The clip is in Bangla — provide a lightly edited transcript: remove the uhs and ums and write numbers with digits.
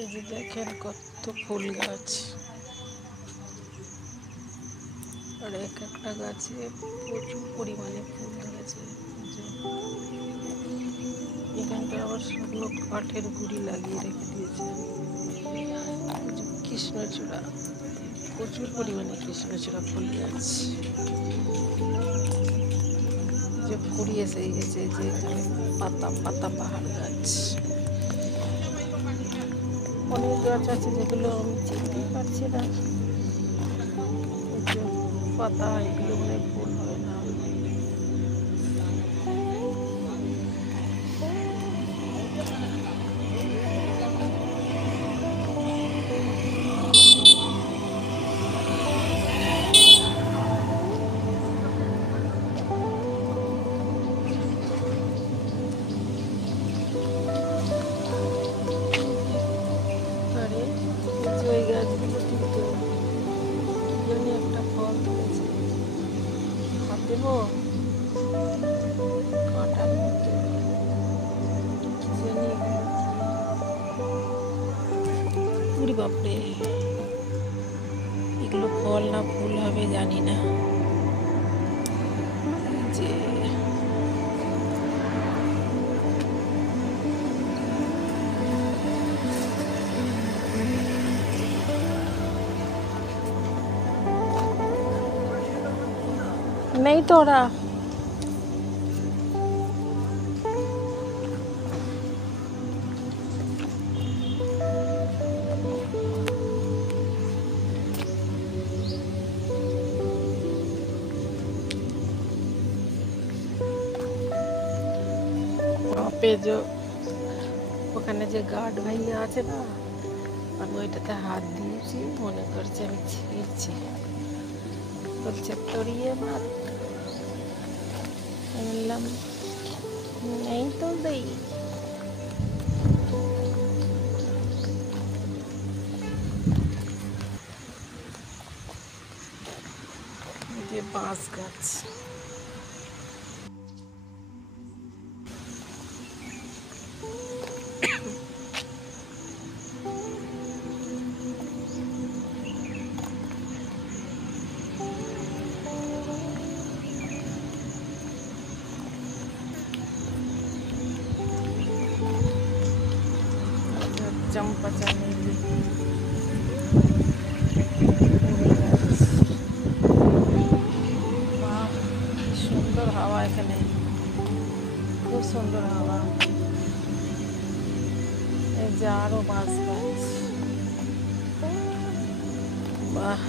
এই যে দেখেন কত ফুল গাছ, আর এক একটা গাছে প্রচুর পরিমাণে ফুল ধরেছে। এখানটা আবার সবগুলো কাঠের গুঁড়ি লাগিয়ে রেখে দিয়েছে। কৃষ্ণচূড়া, প্রচুর পরিমাণে কৃষ্ণচূড়া ফুল গাছ, যে কুড়ি এসে গেছে। যে পাতা পাতা পাহাড় গাছ, অনেক গাছ আছে যেগুলো আমি চিনতেই পারছি না। পাতা এগুলো মনে ফুল হয় না। ওই গাছগুলো কিন্তু জানি একটা ফল ধরেছে, হাত দেবো কাঁটার মধ্যে জানি পুরি বাপরে, এগুলো ফল না ফুল হবে জানি না। যে नहीं तोड़ा वहाँ पे जो ওখানে যে গার্ড ভাইয়া আছে না, আমি ওইটাতে হাত দিয়েছি, মনে করছে আমি ছিঁড়ছি, বলছে তড়িয়ে মাত। বললাম নেই তো দেই। যে বাঁশ গাছ, चंपा चमेली, সুন্দর হাওয়া এখানে, খুব সুন্দর হাওয়া। এই যে আরো বাঁশ গাছ, বাহ।